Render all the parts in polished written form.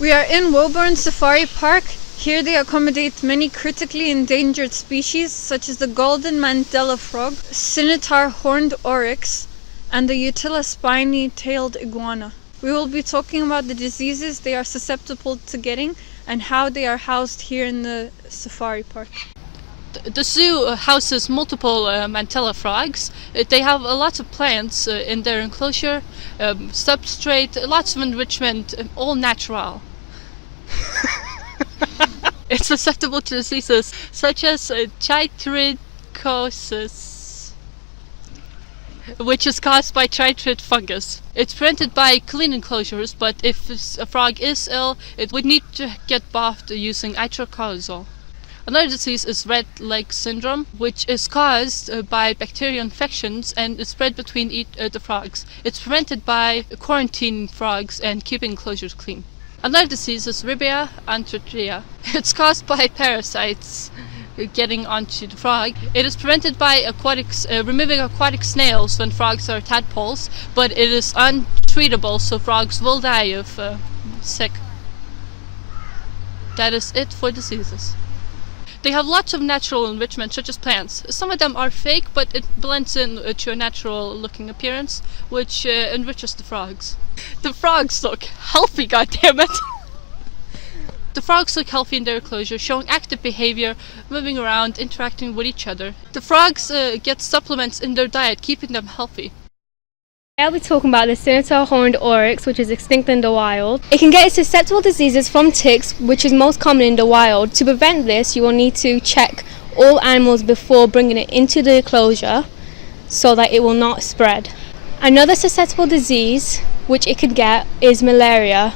We are in Woburn Safari Park. Here they accommodate many critically endangered species such as the golden Mandela frog, scimitar horned oryx, and the Utila spiny-tailed iguana. We will be talking about the diseases they are susceptible to getting and how they are housed here in the safari park. The zoo houses multiple mantella frogs. They have lots of plants in their enclosure, substrate, lots of enrichment, all natural. It's susceptible to diseases such as chytridicosis, which is caused by chytrid fungus. It's prevented by clean enclosures, but if a frog is ill, it would need to get bathed using itraconazole. Another disease is red leg syndrome, which is caused by bacterial infections and is spread between the frogs. It's prevented by quarantining frogs and keeping enclosures clean. Another disease is Ribia antratria. It's caused by parasites getting onto the frog. It is prevented by removing aquatic snails when frogs are tadpoles, but it is untreatable, so frogs will die if sick. That is it for diseases. They have lots of natural enrichment, such as plants. Some of them are fake, but it blends in to a natural looking appearance, which enriches the frogs. The frogs look healthy, goddammit! The frogs look healthy in their enclosure, showing active behavior, moving around, interacting with each other. The frogs get supplements in their diet, keeping them healthy. I'll be talking about the scimitar horned oryx, which is extinct in the wild. It can get susceptible diseases from ticks, which is most common in the wild. To prevent this, you will need to check all animals before bringing it into the enclosure so that it will not spread. Another susceptible disease which it could get is malaria,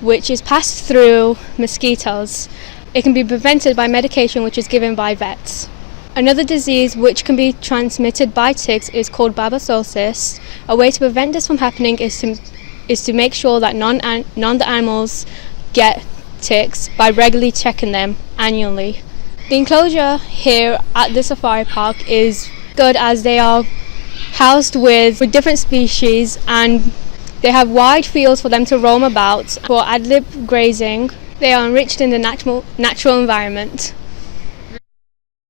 which is passed through mosquitoes. It can be prevented by medication which is given by vets. Another disease which can be transmitted by ticks is called babesiosis. A way to prevent this from happening is to make sure that none of the animals get ticks by regularly checking them annually. The enclosure here at the safari park is good as they are housed with different species and they have wide fields for them to roam about. For ad lib grazing, they are enriched in the natural environment.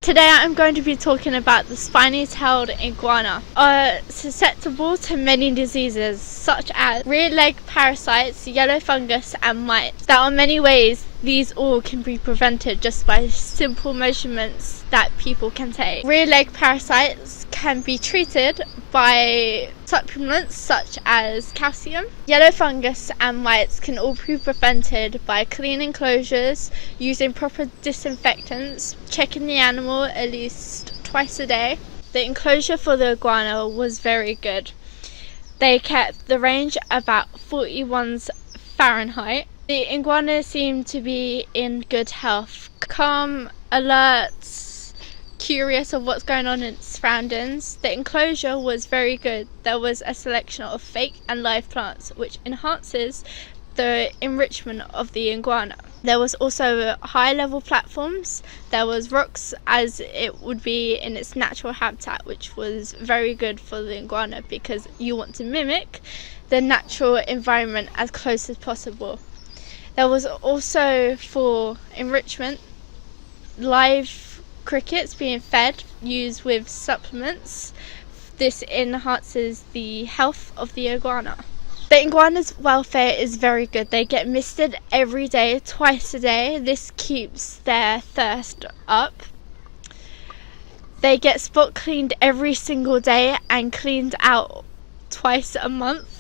Today I'm going to be talking about the spiny-tailed iguana. Are susceptible to many diseases such as rear leg parasites, yellow fungus and mites. There are many ways these all can be prevented just by simple measurements that people can take. Rear leg parasites can be treated by supplements such as calcium. Yellow fungus and mites can all be prevented by clean enclosures, using proper disinfectants, checking the animal at least twice a day. The enclosure for the iguana was very good. They kept the range about 41 Fahrenheit. The iguana seemed to be in good health, calm, alert, curious of what's going on in its surroundings. The enclosure was very good. There was a selection of fake and live plants which enhances the enrichment of the iguana. There was also high level platforms. There was rocks as it would be in its natural habitat, which was very good for the iguana because you want to mimic the natural environment as close as possible. There was also, for enrichment, live crickets being fed, used with supplements. This enhances the health of the iguana. The iguana's welfare is very good. They get misted every day, twice a day. This keeps their thirst up. They get spot cleaned every single day and cleaned out twice a month.